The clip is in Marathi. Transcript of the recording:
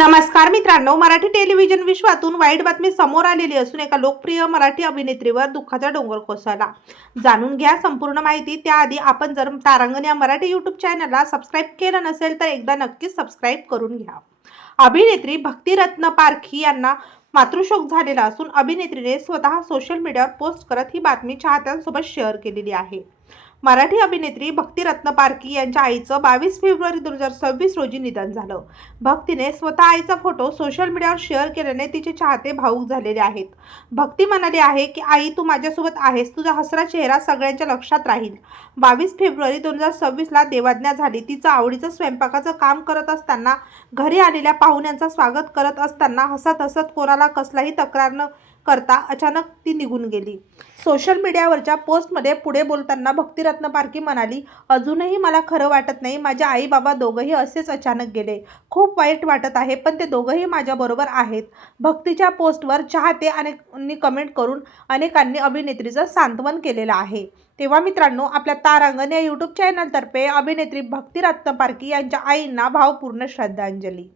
नमस्कार मित्रांनो, मराठी टेलिव्हिजन विश्वातून वाईट बातमी समोर आलेली असून एका लोकप्रिय मराठी अभिनेत्रीवर दुःखाचा डोंगर कोसळला. जाणून घ्या संपूर्ण माहिती. त्याआधी आपण जर तारांगण या मराठी यूट्यूब चॅनलला सबस्क्राईब केलं नसेल तर एकदा नक्कीच सबस्क्राईब करून घ्या. अभिनेत्री भक्तिरत्न पारखी यांना मातृशोक झालेला असून अभिनेत्रीने स्वतः सोशल मीडियावर पोस्ट करत ही बातमी चाहत्यांसोबत शेअर केलेली आहे. मराठी अभिनेत्री भक्तिरत्न पारखी यांच्या आईचं 22 फेब्रुवारी 2026 रोजी निधन झालं. भक्तीने स्वतः आईचा फोटो सोशल मीडियावर शेअर केल्याने तिचे चाहते भावुक झालेले आहेत. भक्ती म्हणाली आहे की आई, तू माझ्यासोबत आहेस, तुझा हसरा चेहरा सगळ्यांच्या लक्षात राहील. 22 फेब्रुवारी 2026 ला देवाज्ञा झाली. तिचं आवडीचं स्वयंपाकाचं काम करत असताना, घरी आलेल्या पाहुण्यांचं स्वागत करत असताना हसत हसत कोणाला कसलाही तक्रार न करता अचानक ती निघून गेली. सोशल मीडियावरच्या पोस्टमध्ये पुढे बोलताना भक्तिरत्न पारखी म्हणाली, अजूनही मला खरं वाटत नाही. माझे आई बाबा दोघंही असेच अचानक गेले. खूप वाईट वाटत आहे, पण ते दोघंही माझ्याबरोबर आहेत. भक्तीच्या पोस्टवर चाहते अनेकांनी कमेंट करून अनेकांनी अभिनेत्रीचं सांत्वन केलेलं आहे. तेव्हा मित्रांनो, आपल्या तारांगण या यूट्यूब चॅनलतर्फे अभिनेत्री भक्तिरत्न पारखी यांच्या आईंना भावपूर्ण श्रद्धांजली.